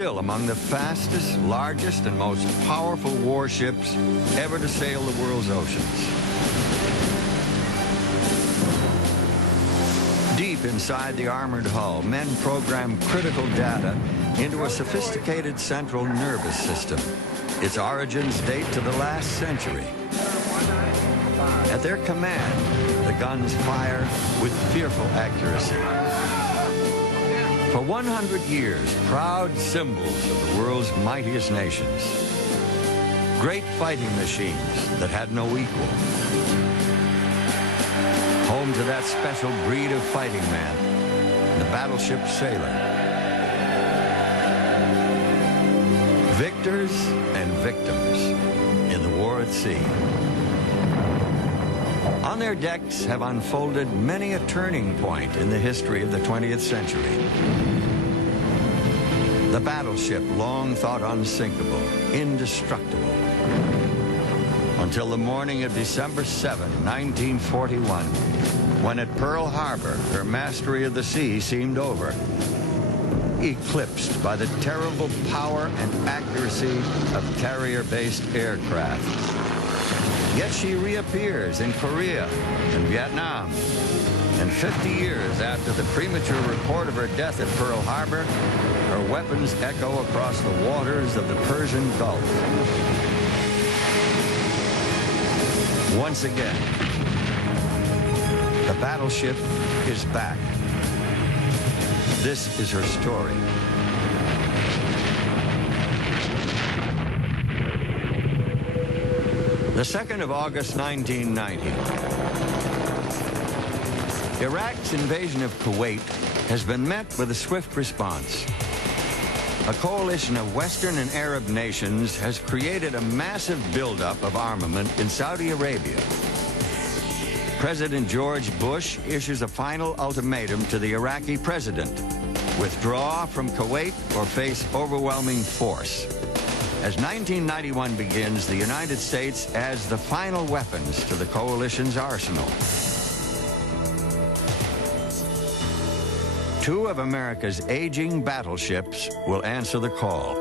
Still among the fastest, largest, and most powerful warships ever to sail the world's oceans. Deep inside the armored hull, men program critical data into a sophisticated central nervous system. Its origins date to the last century. At their command, the guns fire with fearful accuracy. For 100 years, proud symbols of the world's mightiest nations. Great fighting machines that had no equal. Home to that special breed of fighting man, the battleship sailor. Victors and victims in the war at sea. On their decks have unfolded many a turning point in the history of the 20th century. The battleship, long thought unsinkable, indestructible, until the morning of December 7, 1941, when at Pearl Harbor, her mastery of the sea seemed over, eclipsed by the terrible power and accuracy of carrier-based aircraft. Yet she reappears in Korea and Vietnam. And 50 years after the premature report of her death at Pearl Harbor, her weapons echo across the waters of the Persian Gulf. Once again, the battleship is back. This is her story. The 2nd of August, 1990. Iraq's invasion of Kuwait has been met with a swift response. A coalition of Western and Arab nations has created a massive buildup of armament in Saudi Arabia. President George Bush issues a final ultimatum to the Iraqi president: withdraw from Kuwait or face overwhelming force. As 1991 begins, the United States adds the final weapons to the coalition's arsenal. 2 of America's aging battleships will answer the call.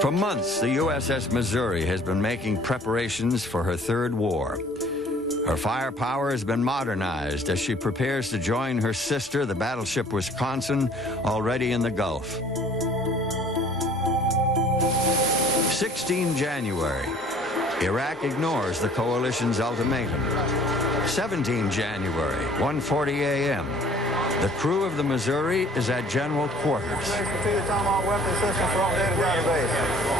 For months, the USS Missouri has been making preparations for her 3rd war. Her firepower has been modernized as she prepares to join her sister, the battleship Wisconsin, already in the Gulf. 16 January, Iraq ignores the coalition's ultimatum. 17 January, 1:40 a.m., the crew of the Missouri is at general quarters. Tomahawk weapon system for all data database.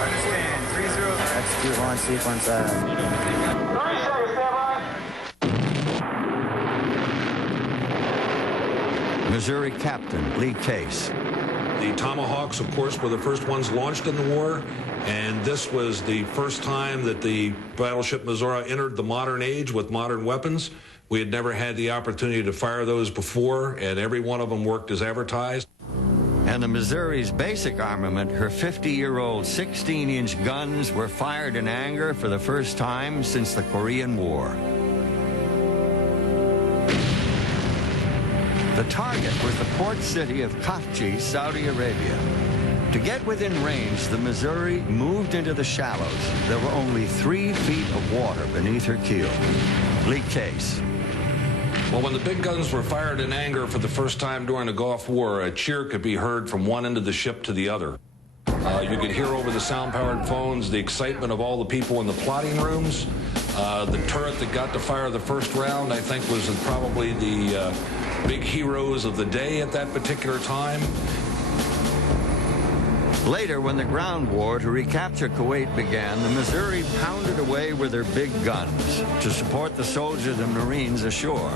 Understand. 30. Execute launch sequence. Missouri Captain Lee Case. The Tomahawks, of course, were the first ones launched in the war, and this was the first time that the battleship Missouri entered the modern age with modern weapons. We had never had the opportunity to fire those before, and every one of them worked as advertised. And the Missouri's basic armament, her 50-year-old 16-inch guns, were fired in anger for the first time since the Korean War. The target was the port city of Khafji, Saudi Arabia. To get within range, the Missouri moved into the shallows. There were only 3 feet of water beneath her keel. Lee Case. Well, when the big guns were fired in anger for the first time during the Gulf War, a cheer could be heard from one end of the ship to the other. You could hear over the sound-powered phones the excitement of all the people in the plotting rooms. The turret that got to fire the first round, I think, was probably the big heroes of the day at that particular time. Later, when the ground war to recapture Kuwait began, the Missouri pounded away with her big guns to support the soldiers and Marines ashore.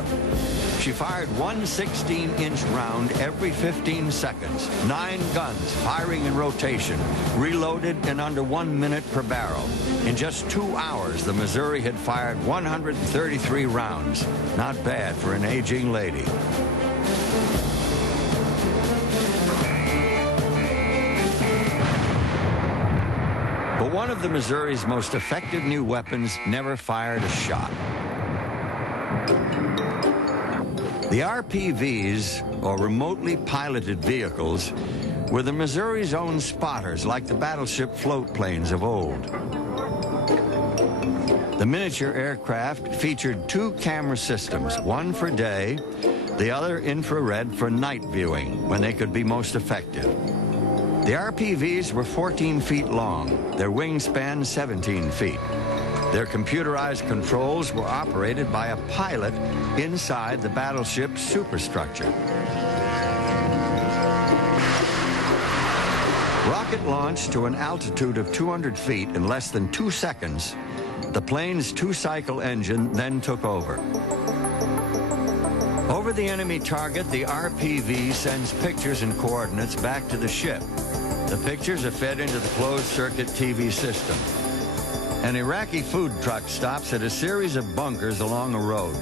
She fired one 16-inch round every 15 seconds, 9 guns firing in rotation, reloaded in under 1 minute per barrel. In just 2 hours, the Missouri had fired 133 rounds. Not bad for an aging lady. But one of the Missouri's most effective new weapons never fired a shot. The RPVs, or remotely piloted vehicles, were the Missouri's own spotters, like the battleship float planes of old. The miniature aircraft featured two camera systems, one for day, the other infrared for night viewing, when they could be most effective. The RPVs were 14 feet long, their wingspan 17 feet. Their computerized controls were operated by a pilot inside the battleship's superstructure. Rocket launched to an altitude of 200 feet in less than 2 seconds, the plane's two-cycle engine then took over. Over the enemy target, the RPV sends pictures and coordinates back to the ship. The pictures are fed into the closed-circuit TV system. An Iraqi food truck stops at a series of bunkers along a road.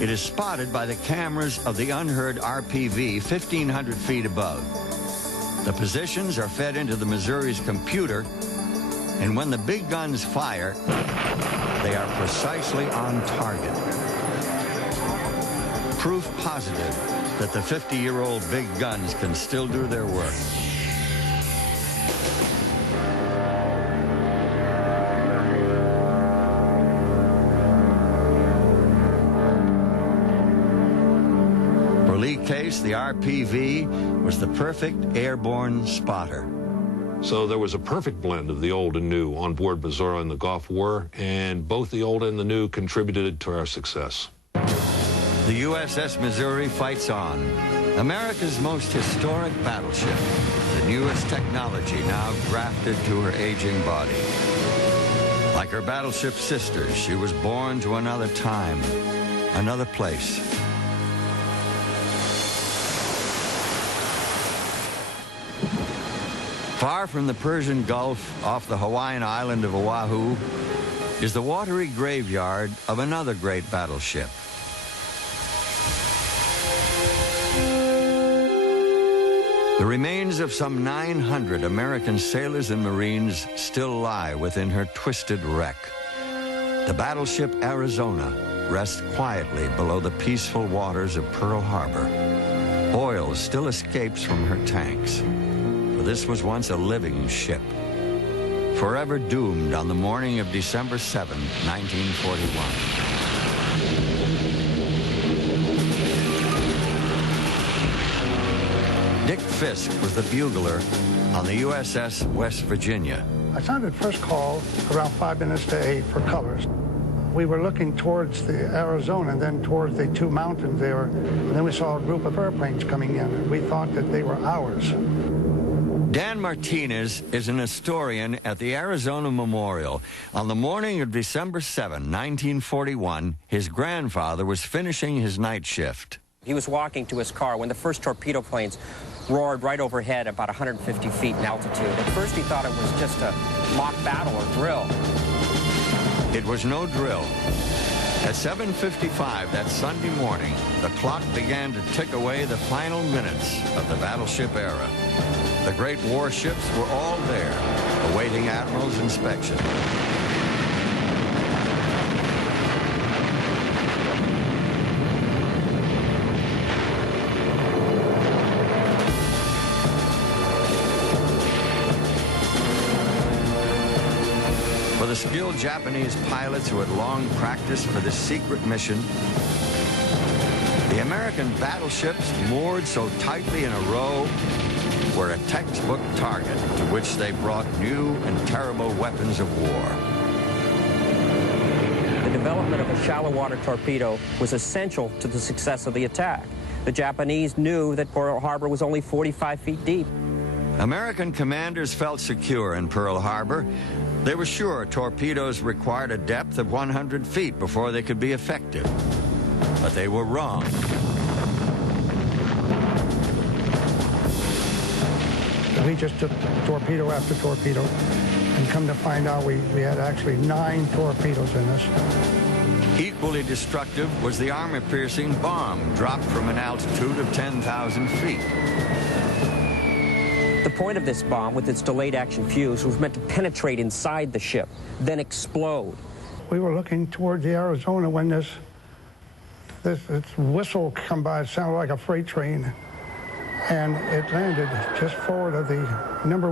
It is spotted by the cameras of the unheard RPV 1,500 feet above. The positions are fed into the Missouri's computer, and when the big guns fire, they are precisely on target. Proof positive that the 50-year-old big guns can still do their work. For Lee Case, the RPV was the perfect airborne spotter. So there was a perfect blend of the old and new on board Missouri in the Gulf War, and both the old and the new contributed to our success. The USS Missouri fights on. America's most historic battleship, the newest technology now grafted to her aging body. Like her battleship sisters, she was born to another time, another place. Far from the Persian Gulf, off the Hawaiian island of Oahu, is the watery graveyard of another great battleship. The remains of some 900 American sailors and Marines still lie within her twisted wreck. The battleship Arizona rests quietly below the peaceful waters of Pearl Harbor. Oil still escapes from her tanks. For this was once a living ship, forever doomed on the morning of December 7, 1941. Dick Fisk was the bugler on the USS West Virginia. I sounded first call around 5 minutes to 8 for colors. We were looking towards the Arizona and then towards the two mountains there, and then we saw a group of airplanes coming in, and we thought that they were ours. Dan Martinez is an historian at the Arizona Memorial. On the morning of December 7, 1941, his grandfather was finishing his night shift. He was walking to his car when the first torpedo planes roared right overhead about 150 feet in altitude. At first he thought it was just a mock battle or drill. It was no drill. At 7:55 that Sunday morning, the clock began to tick away the final minutes of the battleship era. The great warships were all there, awaiting Admiral's inspection. For the skilled Japanese pilots who had long practiced for this secret mission, the American battleships moored so tightly in a row were a textbook target to which they brought new and terrible weapons of war. The development of a shallow water torpedo was essential to the success of the attack. The Japanese knew that Pearl Harbor was only 45 feet deep. American commanders felt secure in Pearl Harbor. They were sure torpedoes required a depth of 100 feet before they could be effective. But they were wrong. We just took torpedo after torpedo, and come to find out we had actually 9 torpedoes in this. Equally destructive was the armor-piercing bomb dropped from an altitude of 10,000 feet. The point of this bomb, with its delayed action fuse, was meant to penetrate inside the ship, then explode. We were looking towards the Arizona when this whistle come by. It sounded like a freight train. and it landed just forward of the number